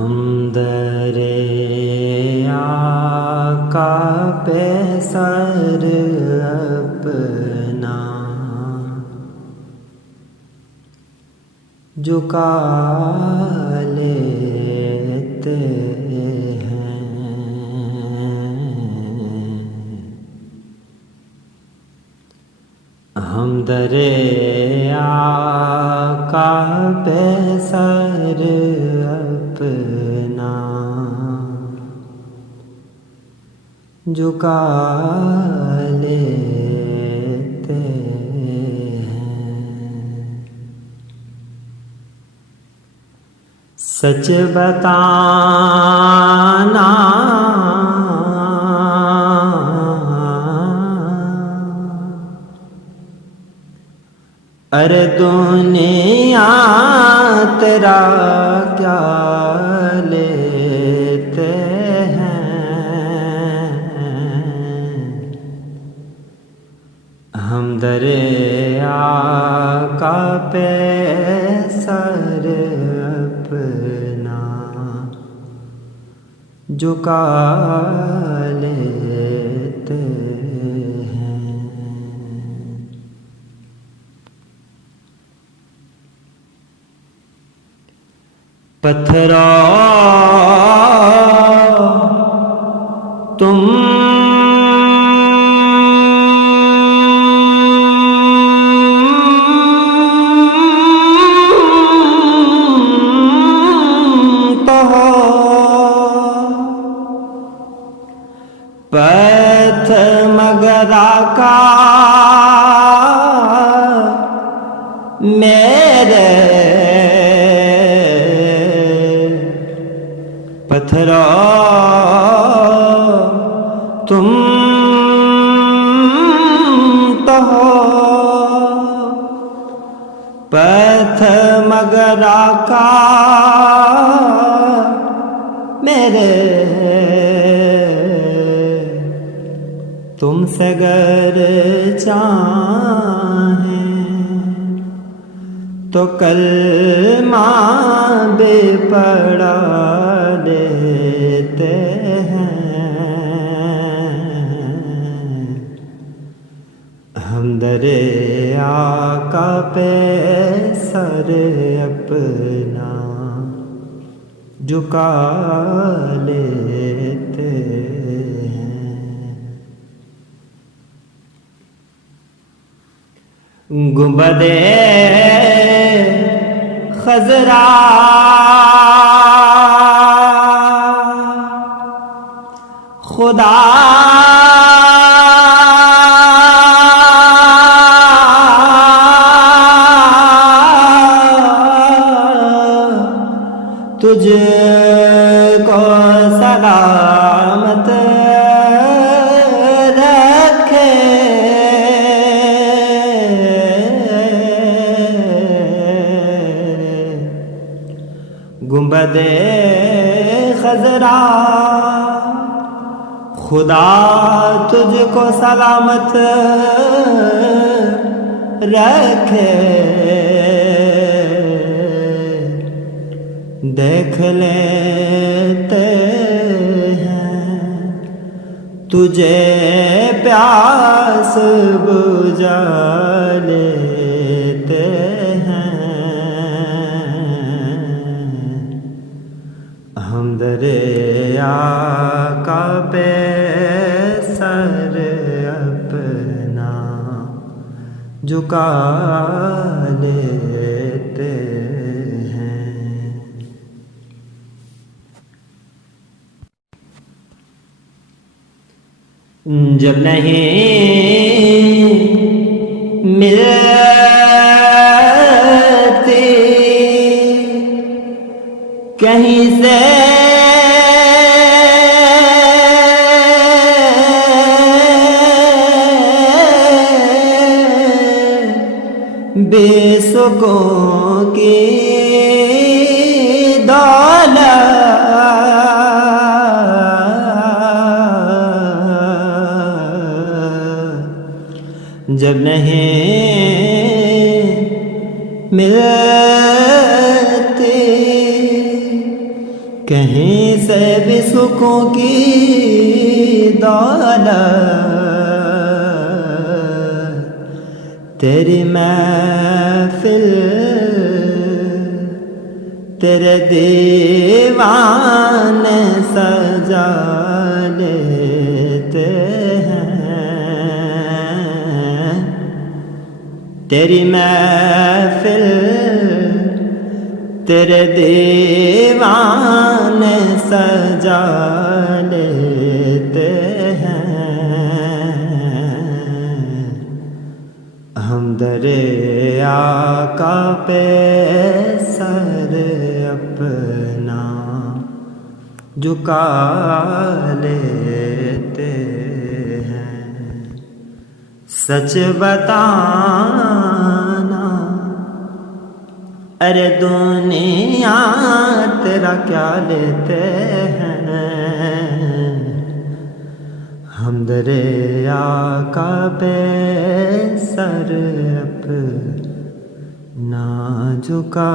ہم دریا کا پہ سر اپنا جھکا لیتے ہیں، ہم دریا کا پہ سر اپنا جھکا لیتے ہیں۔ سچ بتانا ارے دنیا تیرا کیا لیتے ہیں، ہم دریا کا پہ سر اپنا جھکا لیتے ہیں۔ پتھروں تم تو ہو، پتھر مگرا کا میرے پتھروں تم تو ہو، پتھر مگرا کا میرے، تم سے گر چاہیں تو کلمہ بھی پڑھا لیتے ہیں، ہم دریا کا پہ سر اپنا جھکا لیتے ہیں۔ گنبدِ خضرا خدا تجھ کو سلامت رکھے، گنبدِ خضرا خدا تجھ کو سلامت رکھے، دیکھ لیتے ہیں تجھے پیاس بجھا لیتے ہیں، ہم دریا کا پہ سر اپنا جھکا لیتے ہیں۔ جب نہیں ملتی کہیں سے بے سکوں کی دولت، جب نہیں ملتی کہیں سے بھی سکوں کی دولت تیری محفل تیرے دیوانے سجا لیتے ہیں تیری محفل تیرے دیوانے سجا لیتے ہیں ہم در آقا پہ سر اپنا جھکا لیتے ہیں سچ بتانا ارے دنیا تیرا کیا لیتے ہیں ہم در آقا پہ سر اپنا جھکا